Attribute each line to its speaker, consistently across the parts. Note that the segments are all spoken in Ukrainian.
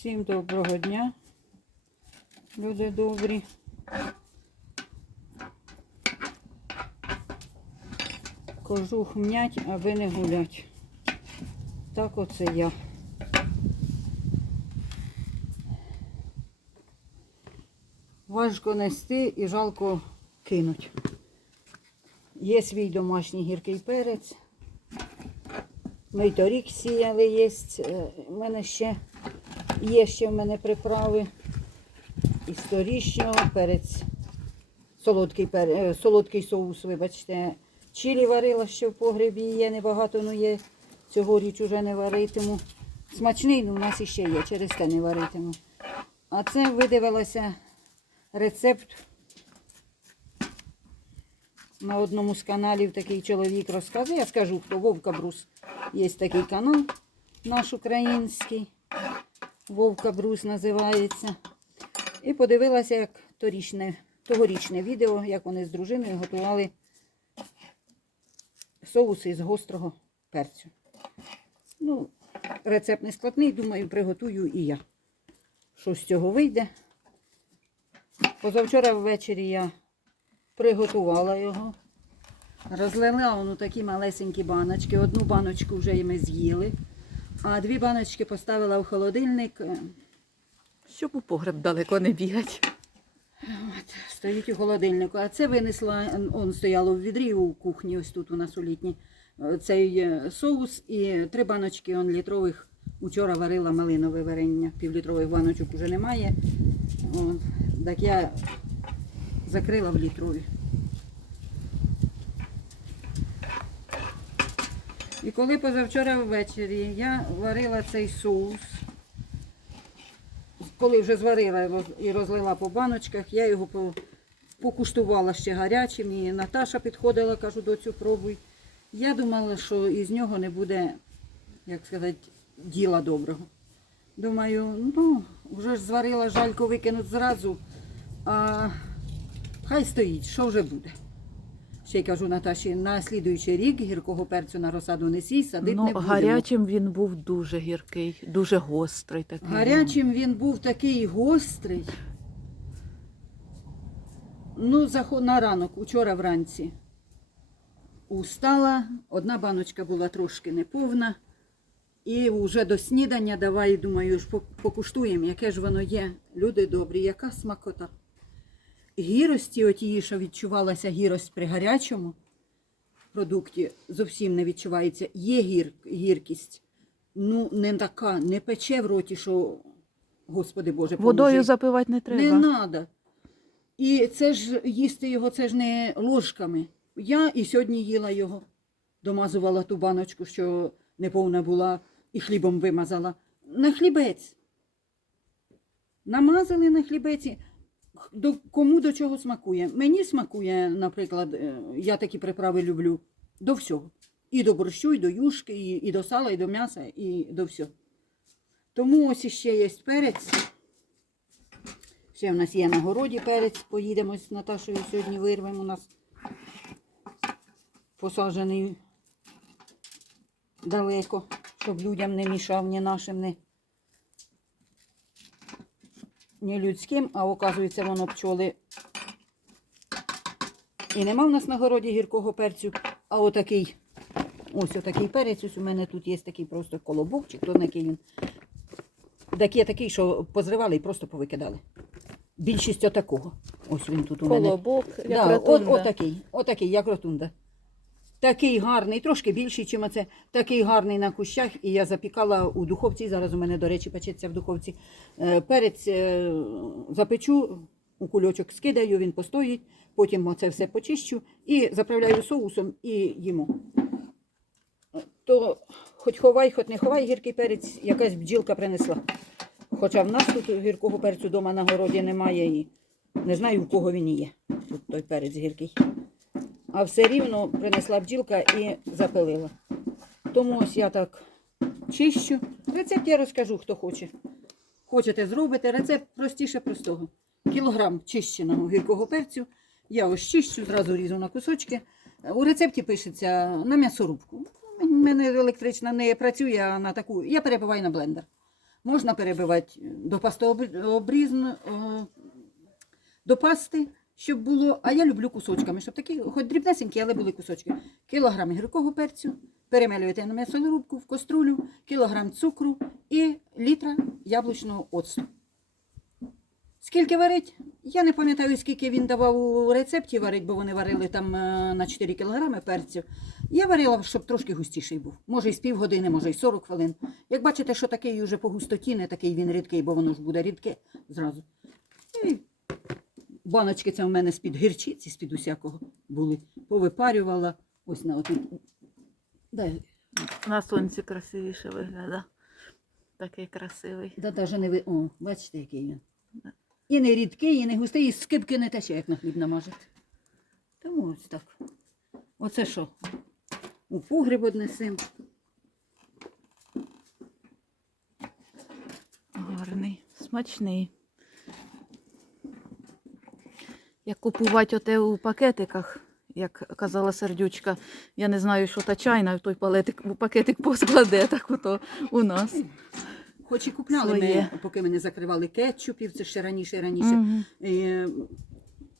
Speaker 1: Всім доброго дня, люди добрі. Кожух мнять, аби не гулять. Так оце я. Важко нести і жалко кинуть. Є свій домашній гіркий перець. Ми й торік сіяли, є. У мене ще є ще в мене приправи із торічнього перець. Солодкий, пере- е, солодкий соус, вибачте. Чилі варила ще в погребі є, небагато, ну є. Цьогоріч уже не варитиму. Смачний, ну у нас іще є, через те не варитиму. А це видивилася рецепт. На одному з каналів такий чоловік розказує. Я скажу, хто Вовка Брус. Є такий канал наш український. Вовка Брус називається. І подивилася, як торічне, тогорічне відео, як вони з дружиною готували соуси з гострого перцю. Ну, рецепт не складний, думаю, приготую і я. Що з цього вийде. Позавчора ввечері я приготувала його. Розлила воно такі малесенькі баночки. Одну баночку вже ми з'їли, а дві баночки поставила в холодильник. Е,
Speaker 2: Щоб у погреб далеко не бігать.
Speaker 1: От, стоїть у холодильнику. А це винесла, он стояло в відрі у кухні, ось тут у нас у літній, е, цей е, соус і три баночки он літрових. Учора варила малинове варення. Півлітрових баночок вже немає. От, так я закрила в літрові. І коли позавчора ввечері я варила цей соус, коли вже зварила і розлила по баночках, я його покуштувала ще гарячим. І Наташа підходила, кажу, доцю пробуй. Я думала, що із нього не буде, як сказати, діла доброго. Думаю, ну, вже ж зварила жальку викинуть зразу, а хай стоїть, що вже буде. Ще й кажу Наташі, на слідуючий рік гіркого перцю на розсаду не сій, садити
Speaker 2: ну,
Speaker 1: не будемо.
Speaker 2: гарячим він був дуже гіркий, дуже гострий такий.
Speaker 1: Гарячим він був такий гострий. Ну, на ранок, учора вранці. Устала, одна баночка була трошки неповна. І вже до снідання давай, думаю, ж покуштуємо, яке ж воно є. Люди добрі, яка смакота. Гірості, отії, що відчувалася гірость при гарячому продукті, зовсім не відчувається. Є гір, гіркість. Ну, не така, не пече в роті, що, Господи Боже,
Speaker 2: Водою запивати не треба.
Speaker 1: Не треба. І це ж їсти його, це ж не ложками. Я і сьогодні їла його. Домазувала ту баночку, що неповна була, і хлібом вимазала. На хлібець. Намазали на хлібець. До, кому до чого смакує? Мені смакує, наприклад, е, я такі приправи люблю до всього. І до борщу, і до юшки, і, і до сала, і до м'яса, і до всього. Тому ось іще є перець. Ще в нас є на городі перець, поїдемо з Наташою сьогодні вирвемо у нас посаджений далеко, щоб людям не мішав, ні нашим, ні, ні людським, а оказується, воно пчоли. І нема в нас на городі гіркого перцю, а отакий, ось отакий перець, ось у мене тут є такий просто колобок, чи хто який він. Так є такий, що позривали і просто повикидали. Більшість отакого. Ось він тут у мене.
Speaker 2: Колобок, як
Speaker 1: Да, от,
Speaker 2: ротунда.
Speaker 1: отакий, отакий, як ротунда. Такий гарний, трошки більший, чим оце. Такий гарний на кущах. І я запікала у духовці. Зараз у мене, до речі, печеться в духовці. Е, Перець е, запечу, у кульочок скидаю, він постоїть, потім оце все почищу і заправляю соусом і їмо. То хоч ховай, хоч не ховай, гіркий перець якась бджілка принесла. Хоча в нас тут гіркого перцю вдома на городі немає і не знаю, в кого він є. Тут той перець гіркий. А все рівно принесла бджілка і запилила. Тому ось я так чищу. Рецепт я розкажу, хто хоче. Хочете зробите, рецепт простіше простого. Кілограм чищеного гіркого перцю. Я ось чищу, зразу різу на кусочки. У рецепті пишеться на м'ясорубку. У мене електрична не працює, а на таку. Я перебиваю на блендер. Можна перебивати до пастообрізн, е, до пасти, щоб було. А я люблю кусочками, щоб такі, хоч дрібнесенькі, але були кусочки. Кілограм гіркого перцю, перемелюєте на м'ясорубку в каструлю, кілограм цукру і літра яблучного оцту. Скільки варить? Я не пам'ятаю, скільки він давав у рецепті варить, бо вони варили там е, на 4 кілограми перцю. Я варила, щоб трошки густіший був. Може, і з півгодини, може, і 40 хвилин. Як бачите, що такий уже по густоті, не такий він рідкий, бо воно ж буде рідке зразу. І баночки це в мене з-під гірчиці, з-під усякого були. Повипарювала. Ось на отут. Дай,
Speaker 2: На сонці красивіше виглядає. Такий красивий.
Speaker 1: да, даже не ви. О, бачите, який він. І не рідкий, і не густий, і скибки не тече, як на хліб намажете. Тому ось так. Оце що? У погріб однесемо.
Speaker 2: Гарний, смачний. Як купувати оте у пакетиках, як казала сердючка, я не знаю, що та чайна в той палетик, у пакетик поскладе, так ото у нас.
Speaker 1: Хоч і купляли
Speaker 2: Своє.
Speaker 1: ми, поки ми не закривали кетчупів, це ще раніше раніше. Е,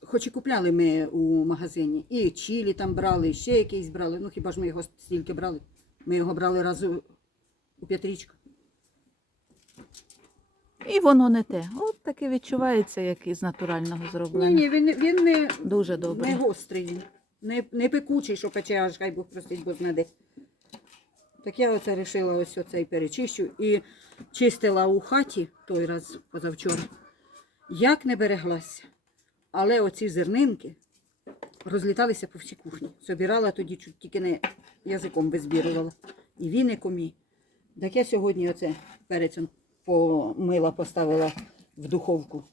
Speaker 1: Хоч і купляли ми у магазині, і чилі там брали, і ще якийсь брали. Ну хіба ж ми його стільки брали? Ми його брали раз у, у п'ятрічку.
Speaker 2: І воно не те. От таке відчувається, як із натурального
Speaker 1: Ні,
Speaker 2: зроблено.
Speaker 1: ні, він, він не,
Speaker 2: Дуже
Speaker 1: не гострий, він. Не, не пекучий, що пече, аж хай Бог простить, бо знаде. Так я оце вирішила ось оцей перечищу і чистила у хаті той раз позавчора. Як не береглася. Але оці зернинки розліталися по всій кухні. Собирала тоді чуть тільки не язиком визбірувала. І віником і. Так я сьогодні оце перець он помила, поставила в духовку.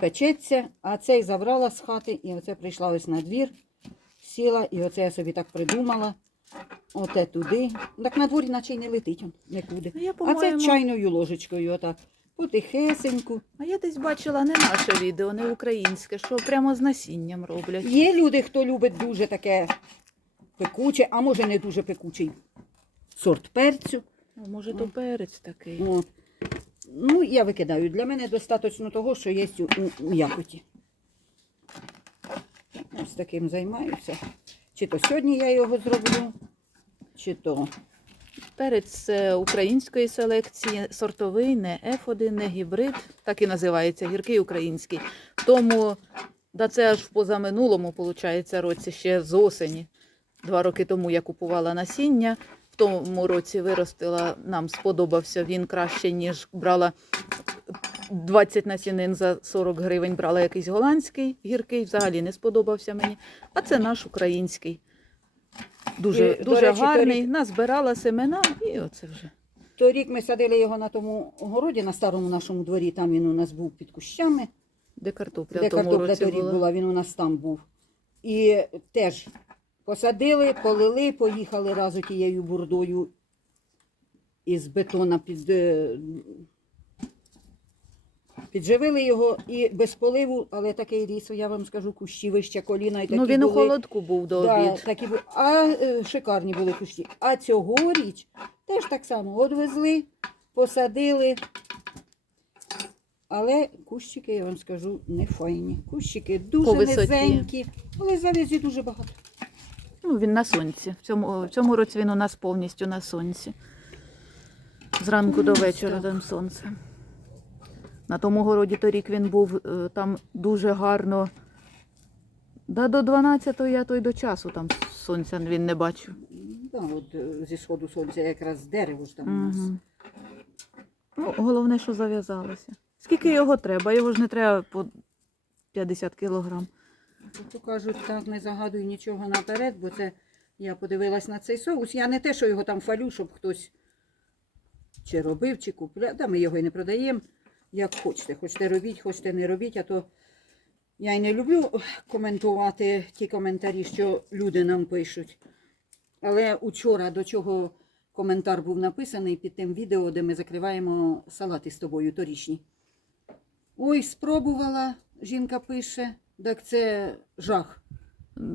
Speaker 1: Печеться, а цей забрала з хати і оце прийшла ось на двір, сіла, і оце я собі так придумала. Оте туди. Так на дворі наче й не летить он нікуди.
Speaker 2: Ну, Я,
Speaker 1: А це чайною ложечкою, отак. Потихесеньку.
Speaker 2: а я десь бачила не наше відео, не українське, що прямо з насінням роблять.
Speaker 1: Є люди, хто любить дуже таке пекуче, а може не дуже пекучий сорт перцю.
Speaker 2: О, може, то перець такий.
Speaker 1: От. Ну, я викидаю. Для мене достатньо того, що є у, м'якоті. Ось таким займаюся. Чи то сьогодні я його зроблю, чи то.
Speaker 2: Перець української селекції, сортовий, не F1, не гібрид, так і називається гіркий український. Тому, да це аж в позаминулому, виходить, році, ще з осені. Два роки тому я купувала насіння. В тому році виростила, нам сподобався він краще, ніж брала 20 насінин за 40 гривень, брала якийсь голландський гіркий, взагалі не сподобався мені. А це наш український. Дуже,
Speaker 1: І,
Speaker 2: дуже
Speaker 1: речі,
Speaker 2: гарний.
Speaker 1: торік-
Speaker 2: Назбирала семена і оце вже.
Speaker 1: Торік ми садили його на тому городі, на старому нашому дворі. Там він у нас був під кущами.
Speaker 2: Де картопля
Speaker 1: де картопля торік
Speaker 2: була.
Speaker 1: була, він у нас там був. І теж посадили, полили, поїхали разу тією бурдою із бетона під, е, підживили його і без поливу, але такий ріс, я вам скажу, кущі вище коліна. І такі
Speaker 2: Ну він у
Speaker 1: були,
Speaker 2: холодку був до
Speaker 1: да,
Speaker 2: обід.
Speaker 1: такі а е, шикарні були кущі. А цьогоріч теж так само одвезли, посадили. Але кущики, я вам скажу, не файні. Кущики дуже
Speaker 2: По
Speaker 1: низенькі, але завязі дуже багато.
Speaker 2: Ну він на сонці. В цьому, в цьому році він у нас повністю на сонці. Зранку до вечора там сонце. На тому городі торік він був е, там дуже гарно. Да до 12-ї, а то й до часу там сонця він не бачив.
Speaker 1: Да, от е, зі сходу сонця якраз дерево ж там у нас.
Speaker 2: Угу. Ну, головне, що зав'язалося. Скільки його треба? Його ж не треба по 50 кілограм.
Speaker 1: То кажуть, так не загадуй нічого наперед, бо це я подивилась на цей соус. Я не те, що його там фалю, щоб хтось чи робив, чи купляв. Да, ми його і не продаємо. Як хочете. Хочете робіть, хочете не робіть, а то я й не люблю коментувати ті коментарі, що люди нам пишуть. Але учора до чого коментар був написаний під тим відео, де ми закриваємо салати з тобою торічні. Ой, спробувала, жінка пише, так це жах.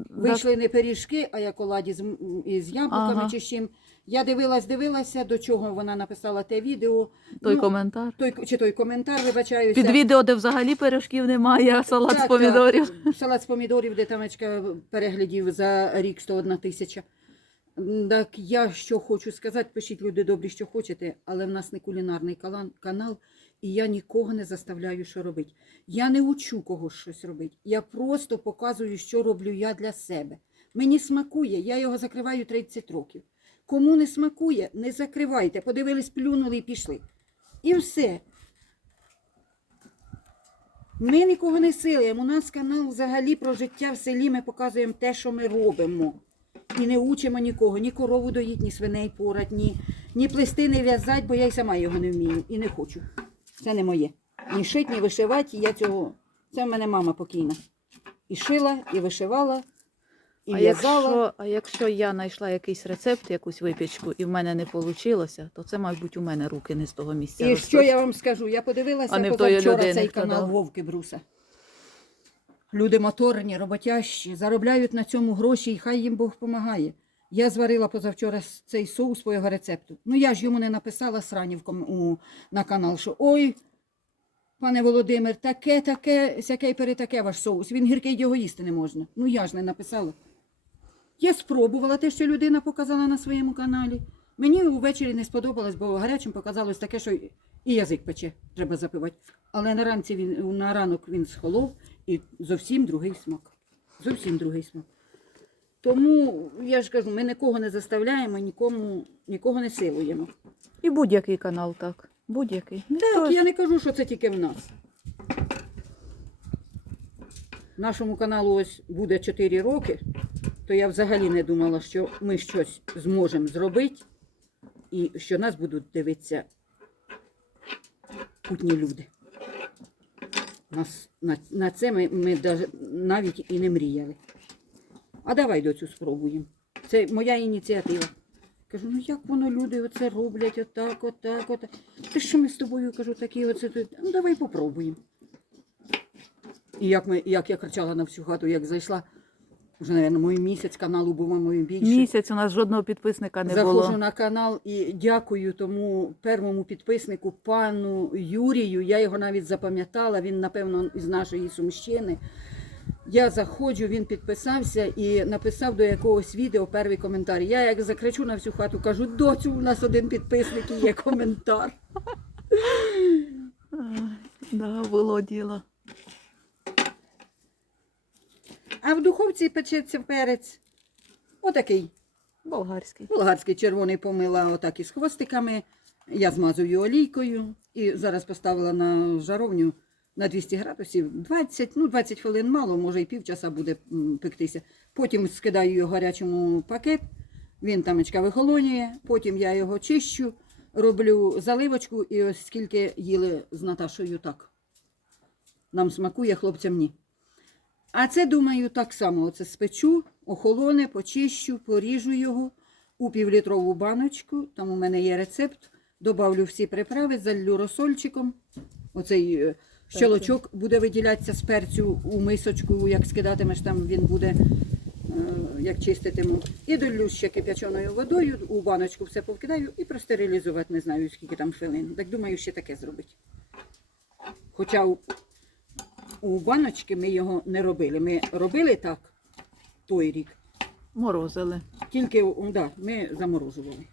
Speaker 1: Вийшли не пиріжки, а як оладі з, м- із яблуками
Speaker 2: Ага.
Speaker 1: чи з чим. Я дивилась, дивилася, до чого вона написала те відео.
Speaker 2: той
Speaker 1: Ну,
Speaker 2: коментар.
Speaker 1: той, чи той коментар, вибачаюся.
Speaker 2: Під відео, де взагалі пиріжків немає, а салат
Speaker 1: Так,
Speaker 2: з помідорів.
Speaker 1: Так. Салат з помідорів, де тамечка переглядів за рік 101 тисяча. М, Так я що хочу сказати, пишіть люди добрі, що хочете, але в нас не кулінарний калан- канал, і я нікого не заставляю, що робити. Я не учу когось щось робити. Я просто показую, що роблю я для себе. Мені смакує, я його закриваю 30 років. Кому не смакує, не закривайте. Подивились, плюнули і пішли. І все. Ми нікого не силуємо. У нас канал взагалі про життя в селі. Ми показуємо те, що ми робимо. І не учимо нікого, ні корову доїть, ні свиней порать, ні, ні плести, ні в'язати, бо я й сама його не вмію і не хочу. Це не моє. Ні шить, ні вишивати, я цього. Це в мене мама покійна. І шила, і вишивала, і
Speaker 2: А
Speaker 1: в'язала.
Speaker 2: якщо, а якщо я знайшла якийсь рецепт, якусь випічку, і в мене не вийшло, то це, мабуть, у мене руки не з того місця.
Speaker 1: І
Speaker 2: ростуть.
Speaker 1: що я вам скажу? Я подивилася позавчора
Speaker 2: людини,
Speaker 1: цей канал
Speaker 2: дав.
Speaker 1: Вовки Бруса. Люди моторні, роботящі, заробляють на цьому гроші, і хай їм Бог допомагає. Я зварила позавчора цей соус по рецепту. Ну я ж йому не написала срані в ком... у... на канал, що ой, пане Володимир, таке, таке, сяке перетаке ваш соус. Він гіркий його їсти не можна. Ну я ж не написала. Я спробувала те, що людина показала на своєму каналі. Мені ввечері не сподобалось, бо гарячим показалось таке, що і язик пече, треба запивати. Але на, ранці він, на ранок він схолов і зовсім другий смак. Зовсім другий смак. Тому я ж кажу, ми нікого не заставляємо, нікому, нікого не силуємо.
Speaker 2: І будь-який канал так. Будь-який.
Speaker 1: Так, я не кажу, що це тільки в нас. Нашому каналу ось буде 4 роки, то я взагалі не думала, що ми щось зможемо зробити і що нас будуть дивитися путні люди. Нас, на, на це ми, ми навіть і не мріяли. А давай доцю спробуємо. Це моя ініціатива. Кажу, ну як воно люди оце роблять, отак, отак, отак. Ти що ми з тобою кажу, такі оце тут. Ну давай попробуємо. І як, ми, як я кричала на всю хату, як зайшла, вже, мабуть, мій місяць каналу був мою більше.
Speaker 2: Місяць у нас жодного підписника не
Speaker 1: Заходжу
Speaker 2: було.
Speaker 1: на канал і дякую тому первому підписнику, пану Юрію. Я його навіть запам'ятала, він, напевно, із нашої сумщини. Я заходжу, він підписався і написав до якогось відео перший коментар. Я як закричу на всю хату, кажу, доцю, у нас один підписник і є коментар.
Speaker 2: Да, було діло.
Speaker 1: А в духовці печеться перець. Отакий.
Speaker 2: Болгарський.
Speaker 1: Болгарський червоний помила отак із хвостиками. Я змазую олійкою і зараз поставила на жаровню на 200 градусів 20, ну 20 хвилин мало, може і півчаса буде пектися. Потім скидаю його в гарячому пакет, він тамечка вихолонює, потім я його чищу, роблю заливочку і ось скільки їли з Наташою так. Нам смакує, хлопцям ні. А це, думаю, так само. Оце спечу, охолоне, почищу, поріжу його у півлітрову баночку. Там у мене є рецепт. Добавлю всі приправи, залью розсольчиком. Оцей е, щелочок буде виділятися з перцю у мисочку, як скидатимеш, там він буде, е, як чиститиму. І долю ще кип'яченою водою, у баночку все повкидаю і простерилізувати, не знаю, скільки там хвилин. Так думаю, ще таке зробити. Хоча у, у баночки ми його не робили. Ми робили так той рік.
Speaker 2: Морозили.
Speaker 1: Тільки да, ми заморожували.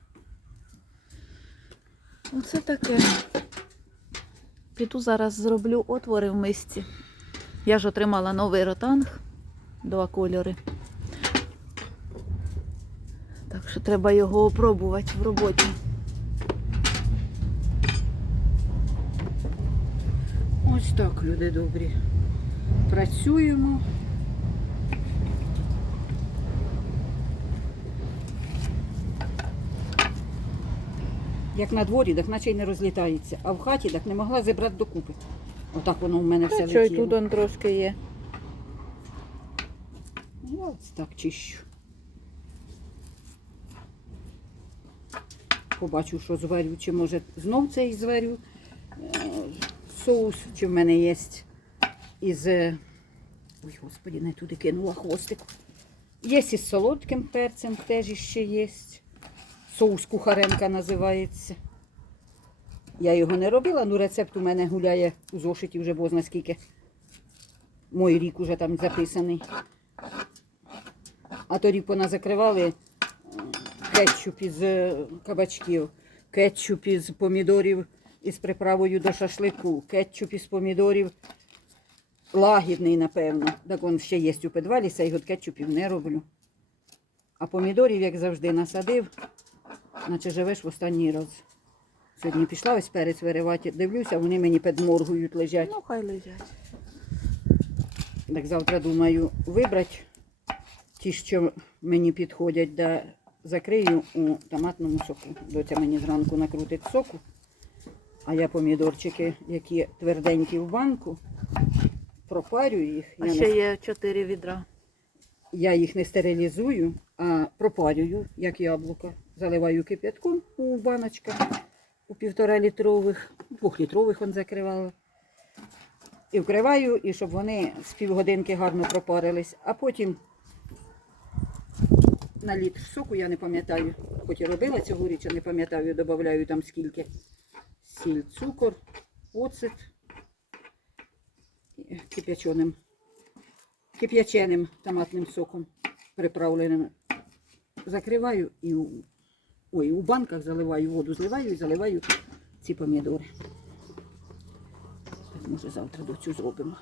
Speaker 2: Оце таке. Піду зараз зроблю отвори в мисці. Я ж отримала новий ротанг, два кольори. Так що треба його опробувати в роботі.
Speaker 1: Ось так, люди добрі. Працюємо. Як на дворі, так наче й не розлітається, а в хаті так не могла зібрати докупи. Отак воно в мене все
Speaker 2: Та чого й
Speaker 1: летіло.
Speaker 2: тут он трошки є.
Speaker 1: Ну, Ось так чищу. Побачу, що зварю, чи може знов цей зварю е, соус, чи в мене є із. е, Ой, господі, не туди кинула хвостик. Є із солодким перцем, теж іще є. Соус кухаренка називається. Я його не робила, ну рецепт у мене гуляє у зошиті вже бозна скільки. Мой рік уже там записаний. А торік вона закривали кетчуп із е, кабачків, кетчуп із помідорів із приправою до шашлику, кетчуп із помідорів лагідний, напевно. Так він ще є у підвалі, цей от кетчупів не роблю. А помідорів, як завжди, насадив, наче живеш в останній раз. Сьогодні пішла ось перець виривати, дивлюся, вони мені підморгують, лежать.
Speaker 2: Ну, хай лежать.
Speaker 1: Так завтра думаю вибрати ті, що мені підходять, да закрию у томатному соку. Доця мені зранку накрутить соку, а я помідорчики, які тверденькі в банку, пропарю їх.
Speaker 2: А
Speaker 1: Я,
Speaker 2: ще
Speaker 1: не,
Speaker 2: є чотири відра.
Speaker 1: я їх не стерилізую, а пропарюю, як яблука. Заливаю кип'ятком у баночках, у півтора літрових, двохлітрових он закривала. І вкриваю, і щоб вони з півгодинки гарно пропарились, а потім на літр соку, я не пам'ятаю, хоч і робила цьогоріч, а не пам'ятаю, додаю там скільки. Сіль, цукор, оцет кип'яченим, кип'яченим томатним соком приправленим. Закриваю і ой, у банках заливаю воду, зливаю і заливаю ці помідори. Так, може, завтра до цю зробимо.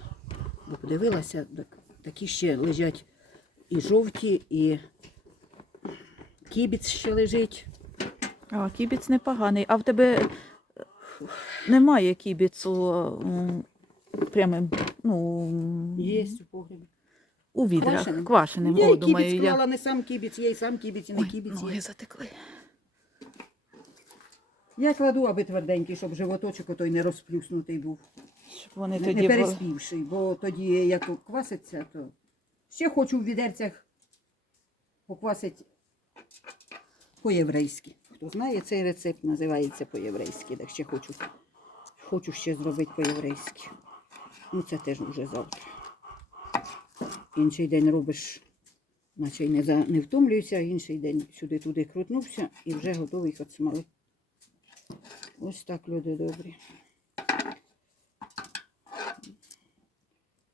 Speaker 1: Бо подивилася, так, такі ще лежать і жовті, і кібіц ще лежить.
Speaker 2: А, кібіц непоганий. А в тебе е, немає кібіцу м, прямим, ну,
Speaker 1: Є у погребі.
Speaker 2: у відрах,
Speaker 1: Квашеним?
Speaker 2: квашеним.
Speaker 1: Я і
Speaker 2: думаю,
Speaker 1: кібіць
Speaker 2: я.
Speaker 1: клала, не сам кібіць, є і сам кібіць, і не
Speaker 2: Ой,
Speaker 1: кібіць.
Speaker 2: ноги затекли.
Speaker 1: Я кладу, аби тверденький, щоб животочок отой не розплюснутий був.
Speaker 2: Щоб вони
Speaker 1: Не,
Speaker 2: тоді
Speaker 1: не переспівший, бо тоді як кваситься, то ще хочу в відерцях поквасити по-єврейськи. Хто знає, цей рецепт називається по-єврейськи, так ще хочу, хочу ще зробити по-єврейськи. Ну це теж вже завтра. Інший день робиш, наче й не, за, не втомлюєшся, а інший день сюди-туди крутнувся і вже готовий хоч смали. Ось так, люди добрі.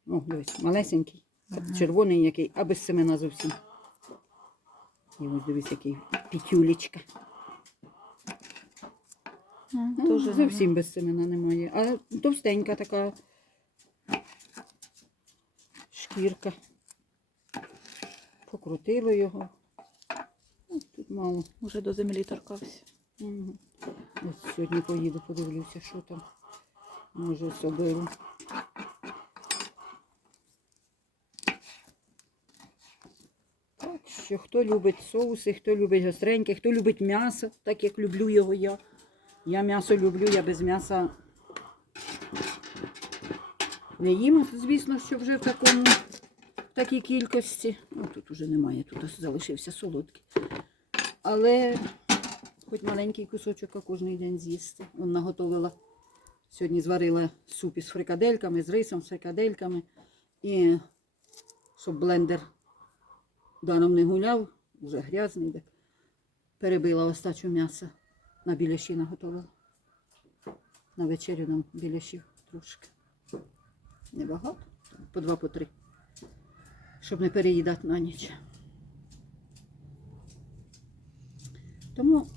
Speaker 1: О, дивись, малесенький, червоний який, а без семена зовсім. І ось дивись, який пітюлечка.
Speaker 2: Ну,
Speaker 1: Ну, зовсім без семена немає. А товстенька така шкірка. Покрутили його. Ну, Тут мало.
Speaker 2: Уже до землі торкався.
Speaker 1: Мгм. Ось сьогодні поїду, подивлюся, що там. Може, соберу. Так що хто любить соуси, хто любить гостреньке, хто любить м'ясо, так як люблю його я. Я м'ясо люблю, я без м'яса не їм, звісно, що вже в такому в такій кількості. Ну, тут вже немає, тут залишився солодкий. Але хоч маленький кусочок а кожен день з'їсти. Вона наготовила. Сьогодні зварила суп із фрикадельками, з рисом, з фрикадельками. І щоб блендер даром не гуляв, вже грязний, так перебила остачу м'яса. На біляші наготовила. На вечерю нам біляшів трошки. Небагато, по два, по три. Щоб не переїдати на ніч. Тому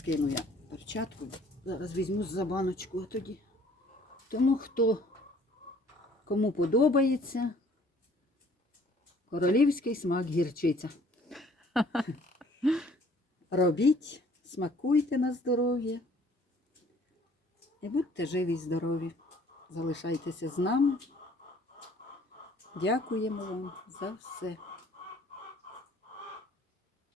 Speaker 1: скину я перчатку. Зараз візьму за баночку, тоді. Тому хто кому подобається, королівський смак гірчиця. Робіть, смакуйте на здоров'я. І будьте живі й здорові. Залишайтеся з нами. Дякуємо вам за все.